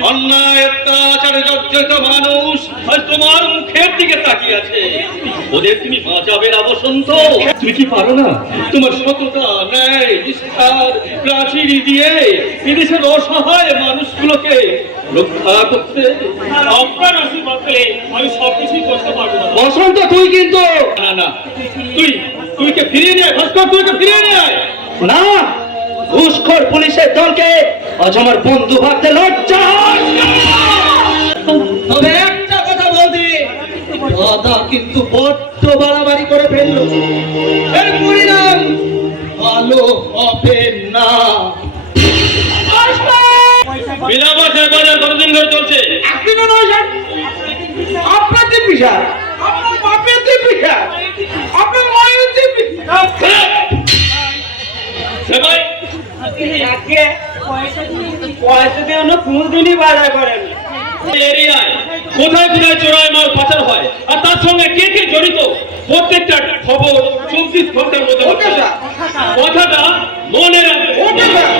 অন্যায় অত্যাচারে জর্জরিত মানুষ আজ তোমার মুখের দিকে তাকিয়ে আছে। ওদের তুমি বাঁচাবে না বসন্ত? তুমি কি পারো না তোমার সততা, ন্যায়, নিষ্ঠার প্রাচীর দিয়ে এদেশের অসহায় মানুষগুলোকে রক্ষা করতে? আপনার আশীর্বাদ পেলে আমি সবকিছুই করতে পারবো না। বসন্ত তুই কিন্তু না না, তুইকে ফিরিয়ে নিয়ে ভাস্কর, তুইকে ফিরিয়ে নিয়ে আয়। না, ঘুষখোর পুলিশের দলকে আজ আমার বন্ধু ভাবতে লজ্জা হয়। তবে একটা কথা বলতে, দাদা কিন্তু বড্ড বাড়াবাড়ি করে ফেললো। এর পরিণাম ভালো হবে না। বিনা পয়সায় বাজার কতদিন ধরে চলছে? একদিনও নয় স্যার, আপনার দিব্যি স্যার, আপনার বাপের দিব্যি স্যার, আপনার মায়ের দিব্যি। সেবাই পয়সা দিয়ে অন্য কোনদিনই বাজার করেন। এরিয়ায় কোথায় কোথায় চোরাই মাল পাচার হয় আর তার সঙ্গে কে কে জড়িত, প্রত্যেকটা খবর 24 ঘন্টার মধ্যে ওকে স্যার। কথাটা মনে রাখবে। Okay sir.